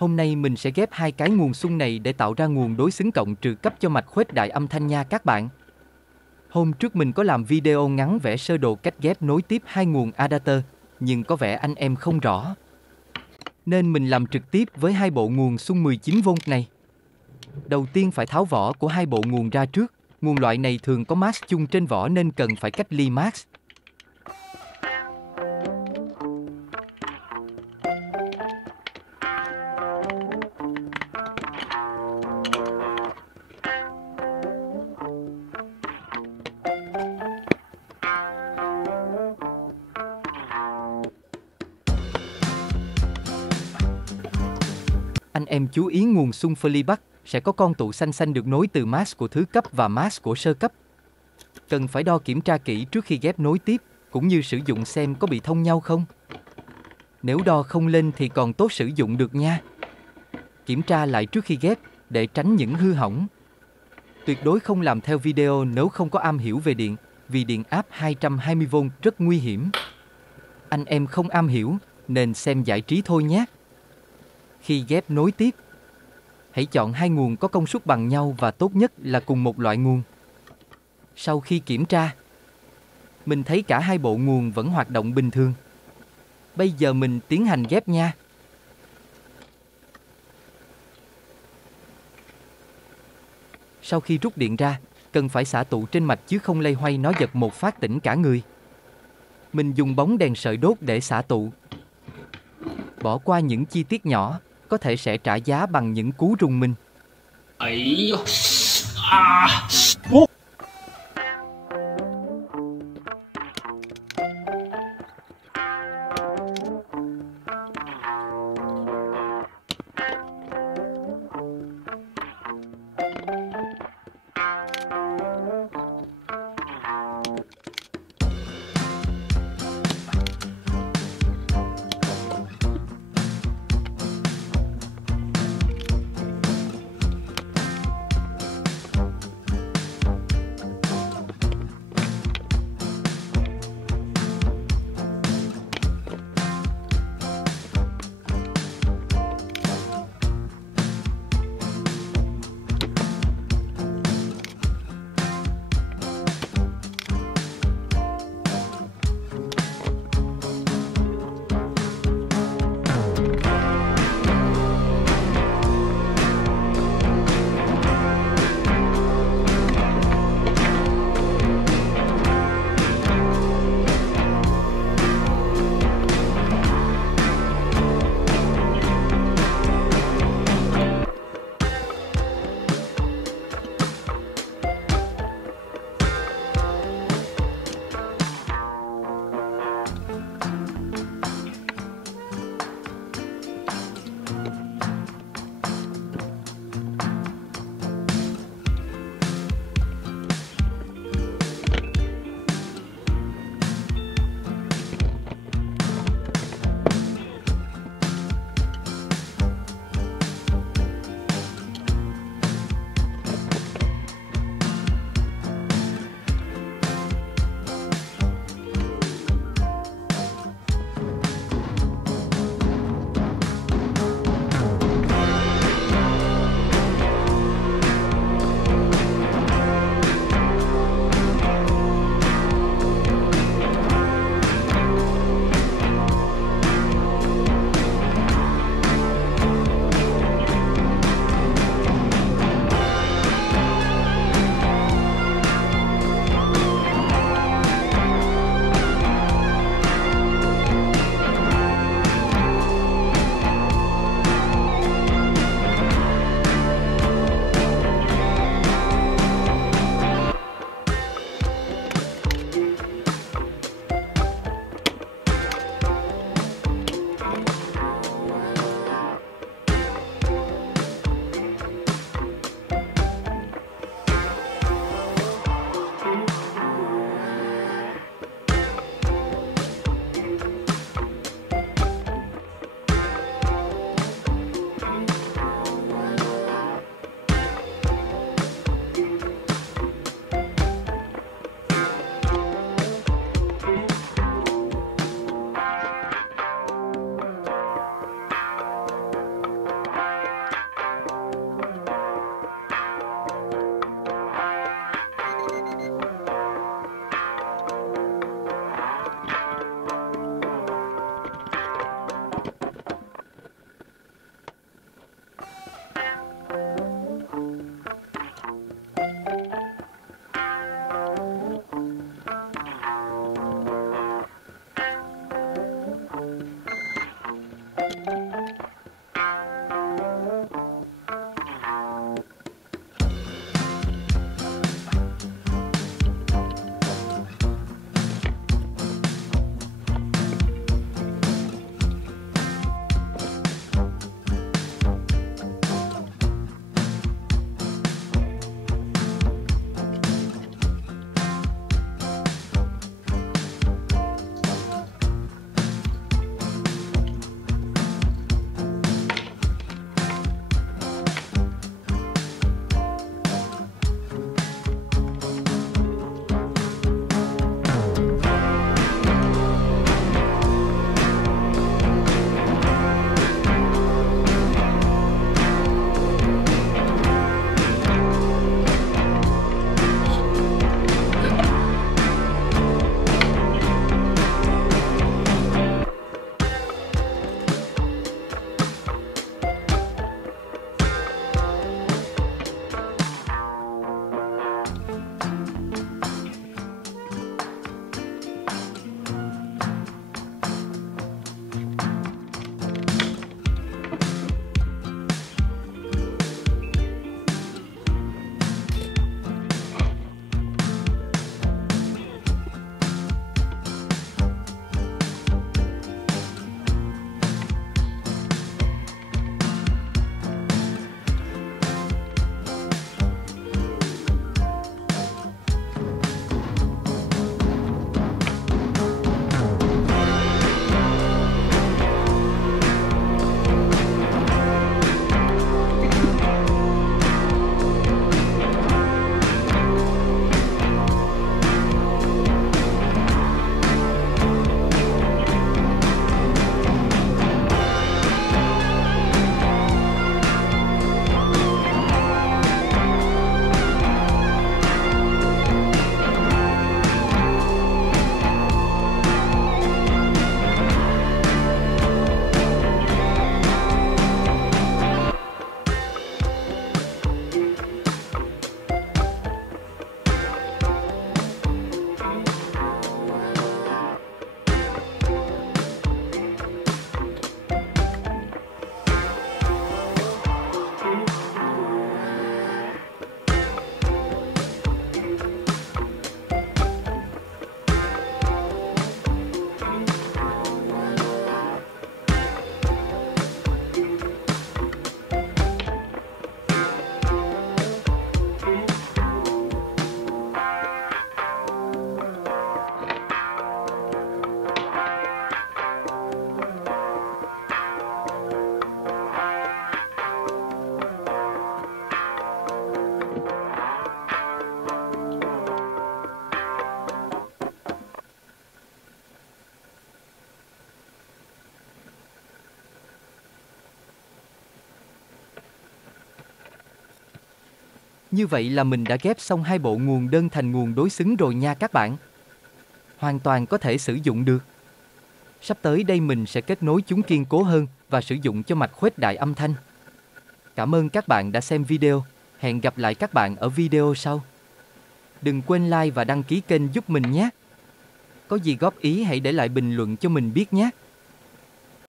Hôm nay mình sẽ ghép hai cái nguồn xung này để tạo ra nguồn đối xứng cộng trừ cấp cho mạch khuếch đại âm thanh nha các bạn. Hôm trước mình có làm video ngắn vẽ sơ đồ cách ghép nối tiếp hai nguồn adapter, nhưng có vẻ anh em không rõ. Nên mình làm trực tiếp với hai bộ nguồn xung 19V này. Đầu tiên phải tháo vỏ của hai bộ nguồn ra trước. Nguồn loại này thường có mask chung trên vỏ nên cần phải cách ly mask. Anh em chú ý nguồn xung Flyback sẽ có con tụ xanh xanh được nối từ mask của thứ cấp và mask của sơ cấp. Cần phải đo kiểm tra kỹ trước khi ghép nối tiếp, cũng như sử dụng xem có bị thông nhau không. Nếu đo không lên thì còn tốt sử dụng được nha. Kiểm tra lại trước khi ghép để tránh những hư hỏng. Tuyệt đối không làm theo video nếu không có am hiểu về điện, vì điện áp 220V rất nguy hiểm. Anh em không am hiểu nên xem giải trí thôi nhé. Khi ghép nối tiếp, hãy chọn hai nguồn có công suất bằng nhau và tốt nhất là cùng một loại nguồn. Sau khi kiểm tra, mình thấy cả hai bộ nguồn vẫn hoạt động bình thường. Bây giờ mình tiến hành ghép nha. Sau khi rút điện ra, cần phải xả tụ trên mạch chứ không lay hoay nó giật một phát tỉnh cả người. Mình dùng bóng đèn sợi đốt để xả tụ. Bỏ qua những chi tiết nhỏ, có thể sẽ trả giá bằng những cú rùng mình. Như vậy là mình đã ghép xong hai bộ nguồn đơn thành nguồn đối xứng rồi nha các bạn. Hoàn toàn có thể sử dụng được. Sắp tới đây mình sẽ kết nối chúng kiên cố hơn và sử dụng cho mạch khuếch đại âm thanh. Cảm ơn các bạn đã xem video. Hẹn gặp lại các bạn ở video sau. Đừng quên like và đăng ký kênh giúp mình nhé. Có gì góp ý hãy để lại bình luận cho mình biết nhé.